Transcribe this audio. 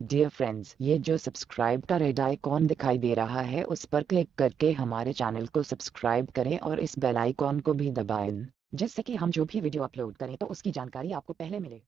Dear friends, ये जो subscribe का रेड आइकॉन दिखाई दे रहा है उस पर क्लिक करके हमारे चैनल को सब्सक्राइब करें और इस बेल आइकॉन को भी दबाएं, जिससे कि हम जो भी वीडियो अपलोड करें तो उसकी जानकारी आपको पहले मिले।